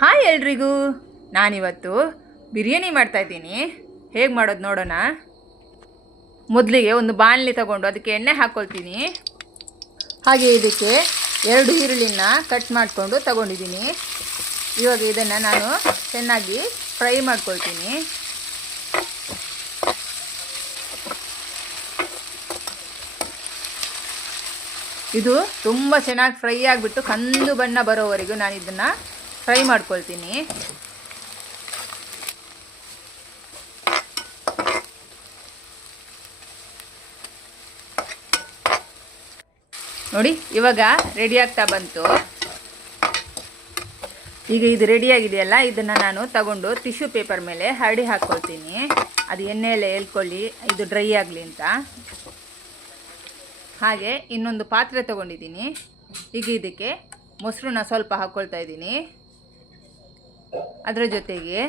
Hi ಎಲ್ರಿಗೂ. ನಾನಿವತ್ತು ಬಿರಿಯಾನಿ ಮಾಡ್ತಾಯಿದ್ದೀನಿ. ಹೇಗೆ ಮಾಡೋದು ನೋಡೋಣ. ಮೊದಲಿಗೆ ಒಂದು ಬಾಣಲಿ ತಗೊಂಡು ಅದಕ್ಕೆ ಎಣ್ಣೆ ಹಾಕ್ಕೊಳ್ತೀನಿ. ಹಾಗೆ ಇದಕ್ಕೆ 2 ಈರುಳ್ಳಿನ ಕಟ್ ಮಾಡಿಕೊಂಡು ತಗೊಂಡಿದ್ದೀನಿ. ಇವಾಗ ಇದನ್ನು ನಾನು ಚೆನ್ನಾಗಿ ಫ್ರೈ ಮಾಡ್ಕೊಳ್ತೀನಿ. ಇದು ತುಂಬ ಚೆನ್ನಾಗಿ ಫ್ರೈ ಆಗಿಬಿಟ್ಟು ಕಂದು ಬಣ್ಣ ಬರೋವರೆಗೂ ನಾನು ಇದನ್ನು ಫ್ರೈ ಮಾಡ್ಕೊಳ್ತೀನಿ. ನೋಡಿ ಇವಾಗ ರೆಡಿ ಆಗ್ತಾ ಬಂತು. ಈಗ ಇದು ರೆಡಿಯಾಗಿದೆಯಲ್ಲ, ಇದನ್ನು ನಾನು ತಗೊಂಡು ಟಿಶ್ಯೂ ಪೇಪರ್ ಮೇಲೆ ಹರಡಿ ಹಾಕ್ಕೊಳ್ತೀನಿ. ಅದು ಎಣ್ಣೆಯಲ್ಲೇ ಎಳ್ಕೊಳ್ಳಿ, ಇದು ಡ್ರೈ ಆಗಲಿ ಅಂತ. ಹಾಗೆ ಇನ್ನೊಂದು ಪಾತ್ರೆ ತೊಗೊಂಡಿದ್ದೀನಿ. ಈಗ ಇದಕ್ಕೆ ಮೊಸರನ್ನ ಸ್ವಲ್ಪ ಹಾಕ್ಕೊಳ್ತಾ ಇದ್ದೀನಿ. ಅದರ ಜೊತೆಗೆ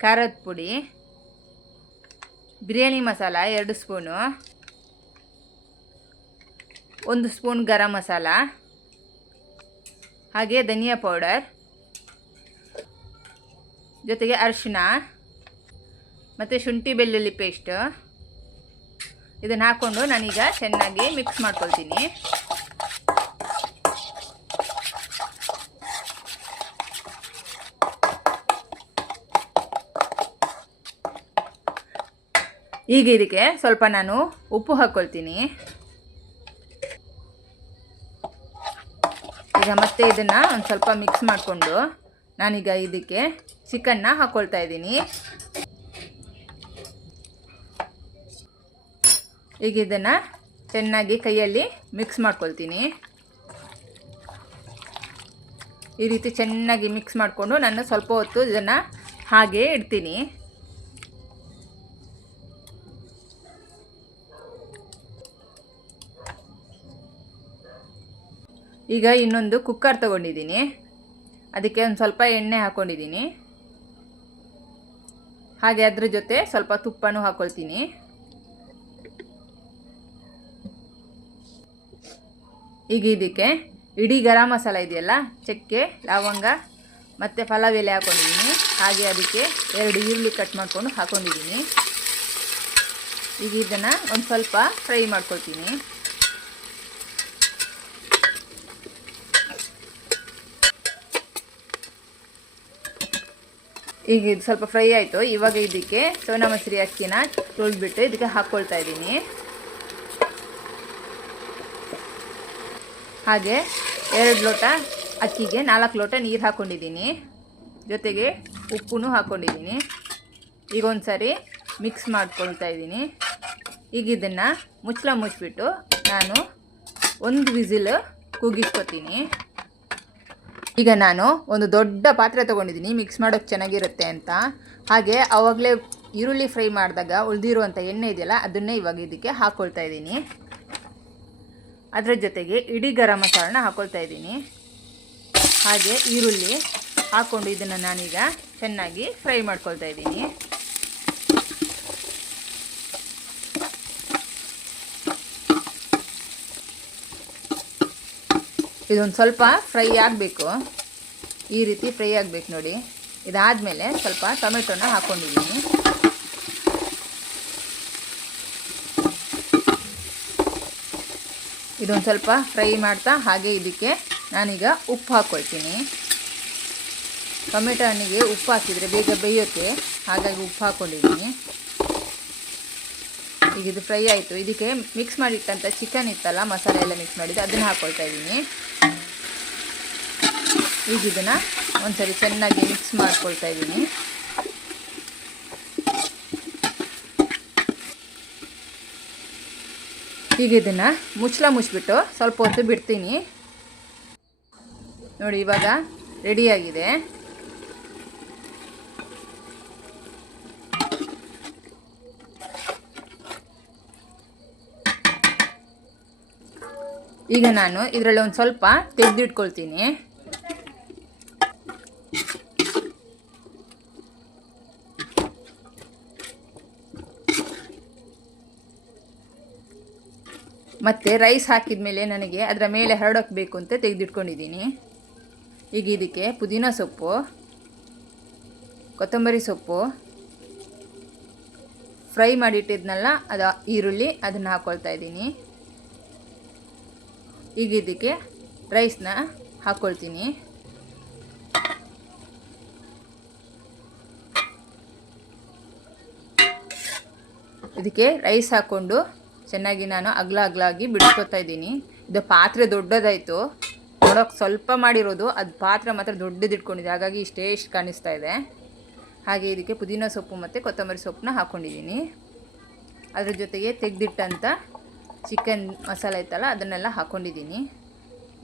ಖಾರದ ಪುಡಿ, ಬಿರಿಯಾನಿ ಮಸಾಲ 2 ಸ್ಪೂನು, 1 ಸ್ಪೂನ್ ಗರಂ ಮಸಾಲ, ಹಾಗೆ ಧನಿಯಾ ಪೌಡರ್, ಜೊತೆಗೆ ಅರಿಶಿನ ಮತ್ತು ಶುಂಠಿ ಬೆಳ್ಳುಳ್ಳಿ ಪೇಸ್ಟ್. ಇದನ್ನು ಹಾಕ್ಕೊಂಡು ನಾನೀಗ ಚೆನ್ನಾಗಿ ಮಿಕ್ಸ್ ಮಾಡ್ಕೊಳ್ತೀನಿ. ಈಗ ಇದಕ್ಕೆ ಸ್ವಲ್ಪ ನಾನು ಉಪ್ಪು ಹಾಕ್ಕೊಳ್ತೀನಿ. ಈಗ ಮತ್ತೆ ಇದನ್ನು ಒಂದು ಸ್ವಲ್ಪ ಮಿಕ್ಸ್ ಮಾಡಿಕೊಂಡು ನಾನೀಗ ಇದಕ್ಕೆ ಚಿಕನ್ನ ಹಾಕ್ಕೊಳ್ತಾ ಇದ್ದೀನಿ. ಈಗ ಇದನ್ನು ಚೆನ್ನಾಗಿ ಕೈಯಲ್ಲಿ ಮಿಕ್ಸ್ ಮಾಡ್ಕೊಳ್ತೀನಿ. ಈ ರೀತಿ ಚೆನ್ನಾಗಿ ಮಿಕ್ಸ್ ಮಾಡಿಕೊಂಡು ನಾನು ಸ್ವಲ್ಪ ಹೊತ್ತು ಇದನ್ನು ಹಾಗೆ ಇಡ್ತೀನಿ. ಈಗ ಇನ್ನೊಂದು ಕುಕ್ಕರ್ ತೊಗೊಂಡಿದ್ದೀನಿ. ಅದಕ್ಕೆ ಒಂದು ಸ್ವಲ್ಪ ಎಣ್ಣೆ ಹಾಕ್ಕೊಂಡಿದ್ದೀನಿ. ಹಾಗೆ ಅದ್ರ ಜೊತೆ ಸ್ವಲ್ಪ ತುಪ್ಪನೂ ಹಾಕ್ಕೊಳ್ತೀನಿ. ಈಗ ಇದಕ್ಕೆ ಇಡೀ ಗರಂ ಮಸಾಲ ಇದೆಯಲ್ಲ, ಚಕ್ಕೆ, ಲವಂಗ ಮತ್ತು ಪಲಾವ್ ಎಲೆ ಹಾಕ್ಕೊಂಡಿದ್ದೀನಿ. ಹಾಗೆ ಅದಕ್ಕೆ 2 ಈರುಳ್ಳಿ ಕಟ್ ಮಾಡಿಕೊಂಡು ಹಾಕ್ಕೊಂಡಿದ್ದೀನಿ. ಈಗ ಇದನ್ನು ಒಂದು ಸ್ವಲ್ಪ ಫ್ರೈ ಮಾಡ್ಕೊಳ್ತೀನಿ. ಈಗ ಇದು ಸ್ವಲ್ಪ ಫ್ರೈ ಆಯಿತು. ಇವಾಗ ಇದಕ್ಕೆ ಸೋನಾ ಮಸೂರಿ ಅಕ್ಕಿನ ತೊಳೆದ್ಬಿಟ್ಟು ಇದಕ್ಕೆ ಹಾಕ್ಕೊಳ್ತಾ ಇದ್ದೀನಿ. ಹಾಗೆ 2 ಲೋಟ ಅಕ್ಕಿಗೆ 4 ಲೋಟ ನೀರು ಹಾಕ್ಕೊಂಡಿದ್ದೀನಿ. ಜೊತೆಗೆ ಉಪ್ಪು ಹಾಕ್ಕೊಂಡಿದ್ದೀನಿ. ಈಗ ಒಂದು ಸಾರಿ ಮಿಕ್ಸ್ ಮಾಡ್ಕೊಳ್ತಾ ಇದ್ದೀನಿ. ಈಗ ಇದನ್ನು ಮುಚ್ಚಿಬಿಟ್ಟು ನಾನು 1 ವಿಸಿಲ್ ಕೂಗಿಸ್ಕೊತೀನಿ. ಈಗ ನಾನು ಒಂದು ದೊಡ್ಡ ಪಾತ್ರೆ ತೊಗೊಂಡಿದ್ದೀನಿ, ಮಿಕ್ಸ್ ಮಾಡೋಕ್ಕೆ ಚೆನ್ನಾಗಿರುತ್ತೆ ಅಂತ. ಹಾಗೆ ಆವಾಗಲೇ ಈರುಳ್ಳಿ ಫ್ರೈ ಮಾಡಿದಾಗ ಉಳಿದಿರುವಂಥ ಎಣ್ಣೆ ಇದೆಯಲ್ಲ, ಅದನ್ನೇ ಇವಾಗ ಇದಕ್ಕೆ ಹಾಕ್ಕೊಳ್ತಾ ಇದ್ದೀನಿ. ಅದರ ಜೊತೆಗೆ ಇಡೀ ಗರಂ ಮಸಾಲನ ಹಾಕ್ಕೊಳ್ತಾ ಇದ್ದೀನಿ. ಹಾಗೆ ಈರುಳ್ಳಿ ಹಾಕ್ಕೊಂಡು ಇದನ್ನು ನಾನೀಗ ಚೆನ್ನಾಗಿ ಫ್ರೈ ಮಾಡ್ಕೊಳ್ತಾ ಇದ್ದೀನಿ. ಇದೊಂದು ಸ್ವಲ್ಪ ಫ್ರೈ ಆಗಬೇಕು, ಈ ರೀತಿ ಫ್ರೈ ಆಗಬೇಕು ನೋಡಿ. ಇದಾದಮೇಲೆ ಸ್ವಲ್ಪ ಟೊಮೆಟೊನ ಹಾಕ್ಕೊಂಡಿದ್ದೀನಿ. ಇದೊಂದು ಸ್ವಲ್ಪ ಫ್ರೈ ಮಾಡ್ತಾ ಹಾಗೆ ಇದಕ್ಕೆ ನಾನೀಗ ಉಪ್ಪು ಹಾಕ್ಕೊಳ್ತೀನಿ. ಟೊಮೆಟೊ ಹಣ್ಣಿಗೆ ಉಪ್ಪು ಹಾಕಿದರೆ ಬೇಗ ಬೇಯುತ್ತೆ, ಹಾಗಾಗಿ ಉಪ್ಪು ಹಾಕ್ಕೊಂಡಿದ್ದೀನಿ. ಈಗ ಇದು ಫ್ರೈ ಆಯಿತು. ಇದಕ್ಕೆ ಮಿಕ್ಸ್ ಮಾಡಿಟ್ಟಂಥ ಚಿಕನ್ ಇತ್ತಲ್ಲ, ಮಸಾಲೆ ಎಲ್ಲ ಮಿಕ್ಸ್ ಮಾಡಿದ್ದು, ಅದನ್ನು ಹಾಕ್ಕೊಳ್ತಾ ಇದ್ದೀನಿ. ಈಗ ಇದನ್ನು ಒಂದ್ಸರಿ ಚೆನ್ನಾಗಿ ಮಿಕ್ಸ್ ಮಾಡ್ಕೊಳ್ತಾ ಇದ್ದೀನಿ. ಈಗ ಇದನ್ನು ಮುಚ್ಚಿಬಿಟ್ಟು ಸ್ವಲ್ಪ ಹೊತ್ತು ಬಿಡ್ತೀನಿ. ನೋಡಿ ಇವಾಗ ರೆಡಿಯಾಗಿದೆ. ಈಗ ನಾನು ಇದರಲ್ಲಿ ಒಂದು ಸ್ವಲ್ಪ ತೆಗೆದಿಟ್ಕೊಳ್ತೀನಿ. ಮತ್ತು ರೈಸ್ ಹಾಕಿದ ಮೇಲೆ ನನಗೆ ಅದರ ಮೇಲೆ ಹರಡೋಕ್ಕೆ ಬೇಕು ಅಂತ ತೆಗೆದಿಟ್ಕೊಂಡಿದ್ದೀನಿ. ಈಗ ಇದಕ್ಕೆ ಪುದೀನ ಸೊಪ್ಪು, ಕೊತ್ತಂಬರಿ ಸೊಪ್ಪು, ಫ್ರೈ ಮಾಡಿಟ್ಟಿದ್ನಲ್ಲ ಅದು ಈರುಳ್ಳಿ, ಅದನ್ನು ಹಾಕ್ಕೊಳ್ತಾ ಇದ್ದೀನಿ. ಈಗ ಇದಕ್ಕೆ ರೈಸ್ನ ಹಾಕ್ಕೊಳ್ತೀನಿ. ಇದಕ್ಕೆ ರೈಸ್ ಹಾಕ್ಕೊಂಡು ಚೆನ್ನಾಗಿ ನಾನು ಅಗಲಾಗಿ ಬಿಡಿಸ್ಕೊತಾ ಇದ್ದೀನಿ. ಇದು ಪಾತ್ರೆ ದೊಡ್ಡದಾಯಿತು, ನೋಡೋಕೆ ಸ್ವಲ್ಪ ಮಾಡಿರೋದು, ಅದು ಪಾತ್ರೆ ಮಾತ್ರ ದೊಡ್ಡದು ಇಟ್ಕೊಂಡಿದೆ, ಹಾಗಾಗಿ ಇಷ್ಟು ಕಾಣಿಸ್ತಾ ಇದೆ. ಹಾಗೆ ಇದಕ್ಕೆ ಪುದೀನ ಸೊಪ್ಪು ಮತ್ತು ಕೊತ್ತಂಬರಿ ಸೊಪ್ಪನ್ನ ಹಾಕ್ಕೊಂಡಿದ್ದೀನಿ. ಅದ್ರ ಜೊತೆಗೆ ತೆಗೆದಿಟ್ಟಂಥ ಚಿಕನ್ ಮಸಾಲೆ ಇತ್ತಲ್ಲ ಅದನ್ನೆಲ್ಲ ಹಾಕ್ಕೊಂಡಿದ್ದೀನಿ.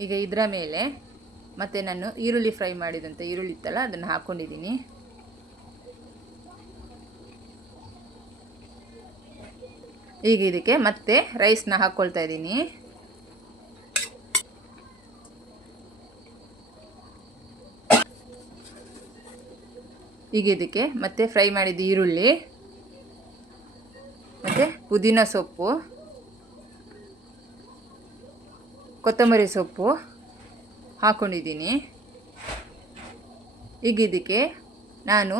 ಈಗ ಇದರ ಮೇಲೆ ಮತ್ತು ನಾನು ಈರುಳ್ಳಿ ಫ್ರೈ ಮಾಡಿದಂಥ ಈರುಳ್ಳಿ ಇತ್ತಲ್ಲ ಅದನ್ನು ಹಾಕ್ಕೊಂಡಿದ್ದೀನಿ. ಈಗ ಇದಕ್ಕೆ ಮತ್ತೆ ರೈಸ್ನ ಹಾಕ್ಕೊಳ್ತಾ ಇದ್ದೀನಿ. ಈಗ ಇದಕ್ಕೆ ಮತ್ತೆ ಫ್ರೈ ಮಾಡಿದ ಈರುಳ್ಳಿ ಮತ್ತು ಪುದೀನ ಸೊಪ್ಪು, ಕೊತ್ತಂಬರಿ ಸೊಪ್ಪು ಹಾಕ್ಕೊಂಡಿದ್ದೀನಿ. ಈಗ ಇದಕ್ಕೆ ನಾನು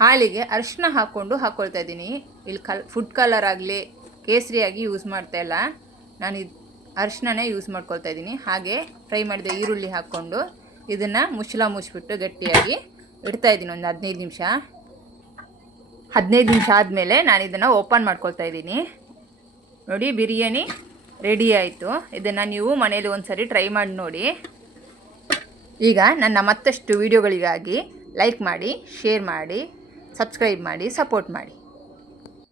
ಹಾಲಿಗೆ ಅರಿಶಿನ ಹಾಕ್ಕೊಳ್ತಾ ಇದ್ದೀನಿ. ಇಲ್ಲಿ ಫುಡ್ ಕಲರ್ ಆಗಲಿ ಕೇಸರಿಯಾಗಿ ಯೂಸ್ ಮಾಡ್ತಾಯಿಲ್ಲ, ನಾನು ಇದು ಅರಿಶಿನನೇ ಯೂಸ್ ಮಾಡ್ಕೊಳ್ತಾ ಇದ್ದೀನಿ. ಹಾಗೆ ಫ್ರೈ ಮಾಡಿದ ಈರುಳ್ಳಿ ಹಾಕ್ಕೊಂಡು ಇದನ್ನು ಮುಚ್ಚಿಬಿಟ್ಟು ಗಟ್ಟಿಯಾಗಿ ಇಡ್ತಾಯಿದ್ದೀನಿ ಒಂದು 15 ನಿಮಿಷ. 15 ನಿಮಿಷ ಆದಮೇಲೆ ನಾನು ಇದನ್ನು ಓಪನ್ ಮಾಡ್ಕೊಳ್ತಾ ಇದ್ದೀನಿ. ನೋಡಿ, ಬಿರಿಯಾನಿ ರೆಡಿ ಆಯಿತು. ಇದನ್ನು ನೀವು ಮನೇಲಿ ಒಂದು ಸರಿ ಟ್ರೈ ಮಾಡಿ ನೋಡಿ. ಈಗ ನನ್ನ ಮತ್ತಷ್ಟು ವೀಡಿಯೋಗಳಿಗಾಗಿ ಲೈಕ್ ಮಾಡಿ, ಶೇರ್ ಮಾಡಿ, ಸಬ್ಸ್ಕ್ರೈಬ್ ಮಾಡಿ, ಸಪೋರ್ಟ್ ಮಾಡಿ.